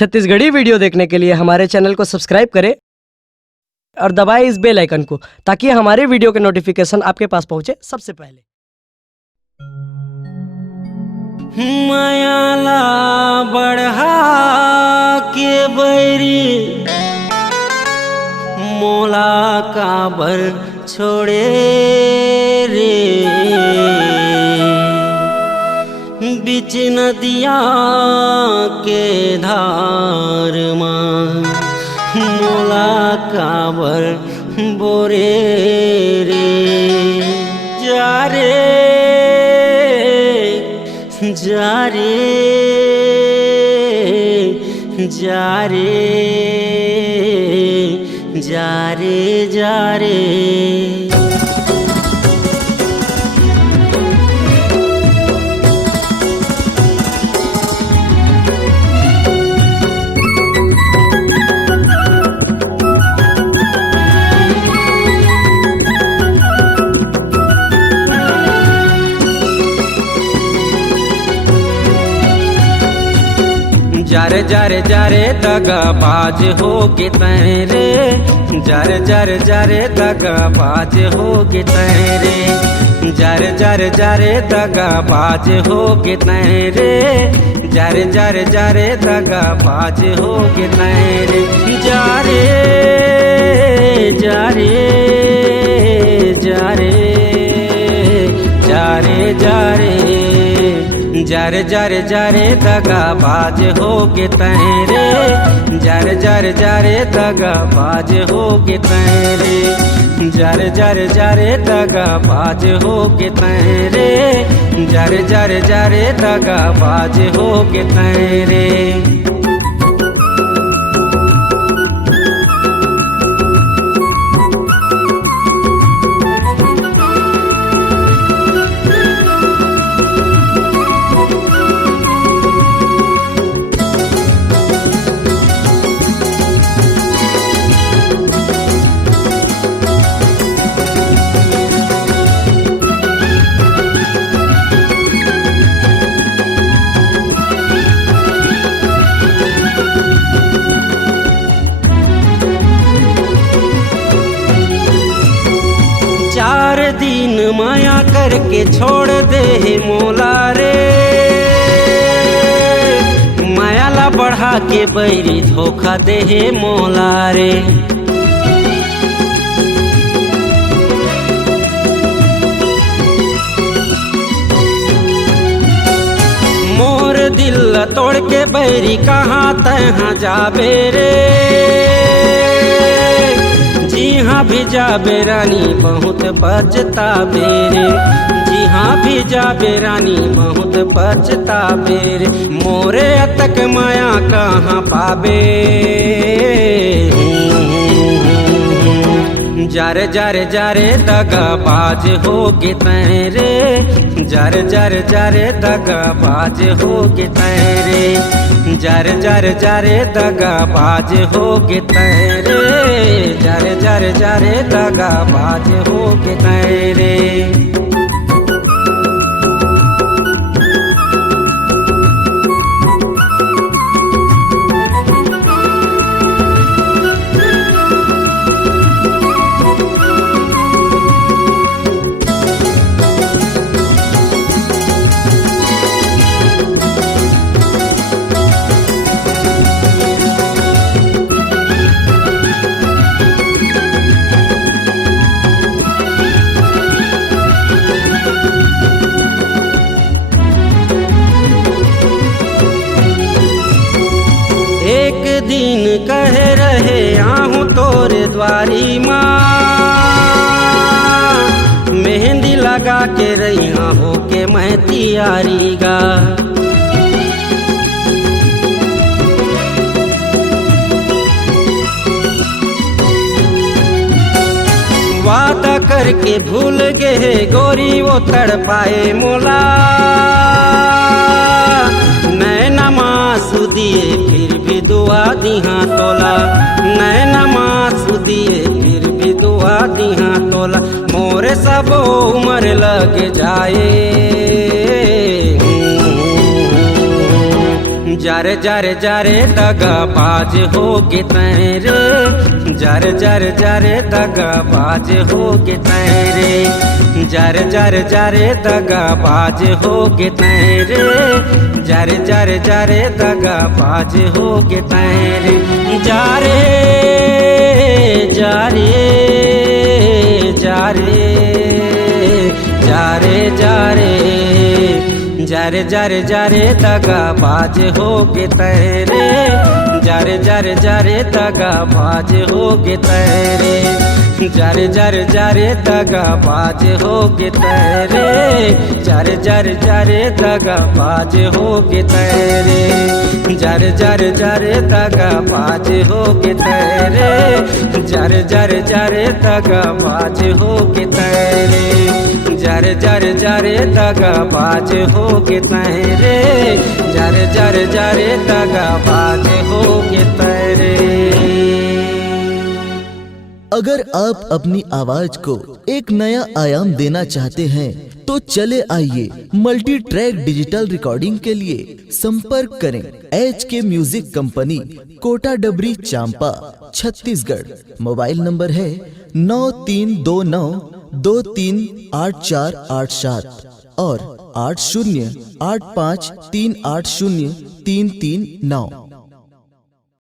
Chhattisgarhi video देखने के लिए हमारे चैनल को सब्सक्राइब करें और दबाएं इस बेल आइकन को ताकि हमारे वीडियो के नोटिफिकेशन आपके पास पहुंचे सबसे पहले। मायाला बढ़ा के बैरी मोला काबर छोड़े रे, बीच नदिया के धार मां मोला काबर बोरे रे। जा रे जा रे जा रे जा रे जा रे। जार जार जारे दगा बाज हो के तैरे, जार जार जारे दगा बाज हो के तैरे, जार जार जारे दगा बाज हो के तैरे, जार जार जारे दगा बाज हो के तैरे। जारे जारे जारे जारे जारे जार जार जारे दगा बाज हो के तैरे, जार जार जारे दगा बाज हो के तैरे, जार जार जारे दगा बाज हो के तैरे, जार जार जारे दगा बाज हो के तैरे। चार दिन माया करके छोड़ दे मोला रे, मायाला बढ़ा के बैरी धोखा दे मोला रे। मोर दिल तोड़ के बैरी कहाँ तहाँ जाबे रे, जी हाँ भी जाबे रानी बहुत पछताबे रे, जी हाँ भी जाबे रानी बहुत पछताबे रे। मोरे अतक माया कहाँ पाबे, जार जार जारे दगा बाज हो के तैरे, जार जार जारे दगा बाज हो के तैरे, जार जार जारे दगा बाज हो के तैरे, जार जार जारे दगा बाज हो के तैरे। एक दिन कह रहे आहूँ तोरे द्वारी माँ, मेहंदी लगा के रैया हो के मैं तियारी गा। वादा करके भूल गए गोरी वो तड़पाए मोला, नैना मासू दिए फिर भी दुआ दिहा तोला, नैना मासू दिए फिर भी दुआ दिहा तोला। मोरे सब उम्र लग जाए, जारे जारे जारे दगा बाज होगे तेरे, जारे जारे जारे दगा बाज होगे तेरे, जारे जारे जारे दगा बाज होगे तेरे, जारे जारे जारे दगा बाज होगे तेरे, जारे जारे जारे जारे जारे जारे जारे जारे दगा बाज होगे तेरे, जारे जारे जारे दगा बाज होगे तेरे, जारे जारे जारे दगा बाज होगे तेरे, जारे जारे जारे दगा बाज होगे तेरे, जारे जारे जारे दगा बाज होगे तेरे, जारे जारे जारे दगा बाज होगे तेरे, जारे जारे जारे दगा बाज होगे तेरे, जारे जारे जारे दगा बाज होगे तेरे। अगर आप अपनी आवाज को एक नया आयाम देना चाहते हैं तो चले आइए मल्टी ट्रैक डिजिटल रिकॉर्डिंग के लिए संपर्क करें HK म्यूजिक कंपनी, कोटा डबरी, चांपा, छत्तीसगढ़। मोबाइल नंबर है 9329238487 और 8085380339।